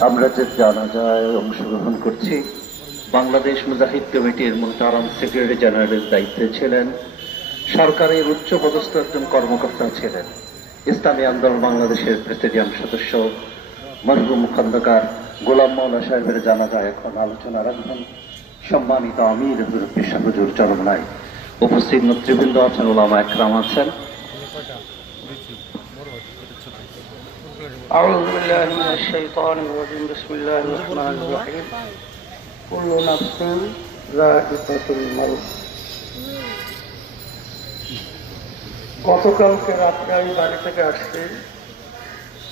আমরা যে জানাজায় অংশগ্রহণ করছি বাংলাদেশ মুজাহিদ কমিটির মোহতারাম সেক্রেটারি জেনারেলের দায়িত্বে ছিলেন সরকারের উচ্চ পদস্থ একজন কর্মকর্তা ছিলেন ইসলামী আন্দোলন বাংলাদেশের প্রেসিডিয়াম সদস্য মরহুম খন্দকার গোলাম মৌলা সাহেবের জানাজায় এখন আলোচনা রাখবেন সম্মানিত আমির হুজুর চরমনায় উপস্থিত নেতৃবৃন্দ আছেন ওলামা একরাম আছেন। أعوذ بالله من الشيطان الرجيم بسم الله الرحمن الرحيم كل نفس ذائقة الموت গতকালকে রাত্রে আমি বাড়ি থেকে আসছি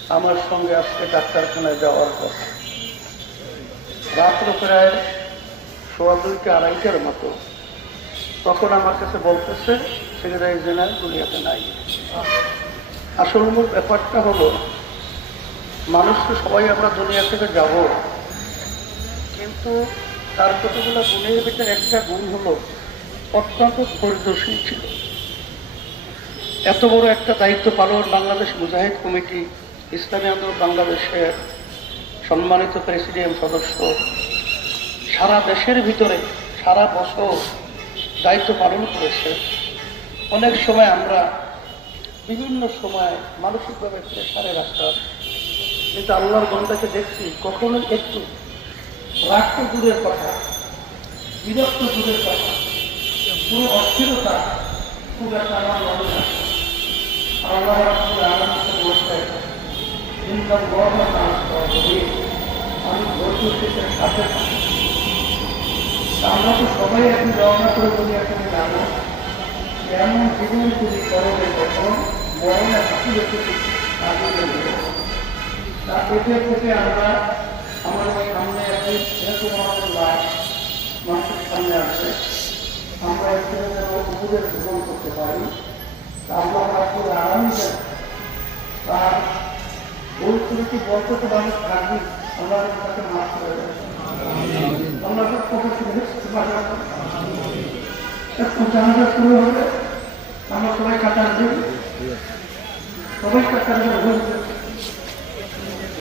আমার সঙ্গে আজকে ডাক্তারখানায় যাওয়ার কথা রাত্র প্রায় সোয়া দুইটা আড়াইটার মতো তখন আমার কাছে বলতেছে সেক্রেটারি জেনারেল দুনিয়াতে নাই আসল মূল ব্যাপারটা হলো মানুষ তো সবাই আমরা দুনিয়া থেকে যাব। কিন্তু তার কতগুলো গুণের ভিতরে একটা গুণ হলো, অত্যন্ত ধৈর্যশীল ছিল। এত বড় একটা দায়িত্ব পালন বাংলাদেশ মুজাহিদ কমিটি, ইসলামী আন্দোলন বাংলাদেশের সম্মানিত প্রেসিডেন্ট সদস্য, সারা দেশের ভিতরে সারা বছর দায়িত্ব পালন করেছে। অনেক সময় আমরা বিভিন্ন সময় মানসিকভাবে প্রেশারে রাখতাম। কিন্তু আল্লাহর বন্ধাকে দেখছি কখনো একটু রাষ্ট্র দূরের কথা, বিরক্ত দূরের কথা পুরো অস্থিরতা খুব একটা আমার মনে হয় আল্লাহ গভর্নমেন্ট আমি আমরা তো সবাই এখন রওনা করে বলি, এখন যাব এমন জীবন যদি করবে আগে তা পেটে পেটে আমরা আমাদের সামনে একটি আমাদের লাশ মানুষের আছে আমরা এখানে যেন গ্রহণ করতে পারি। তা আমরা আরামই দেন তার ওই কি বলতে তো মানুষ থাকবি আমরা সবাই কাটার দিন সবাই কাটার দিন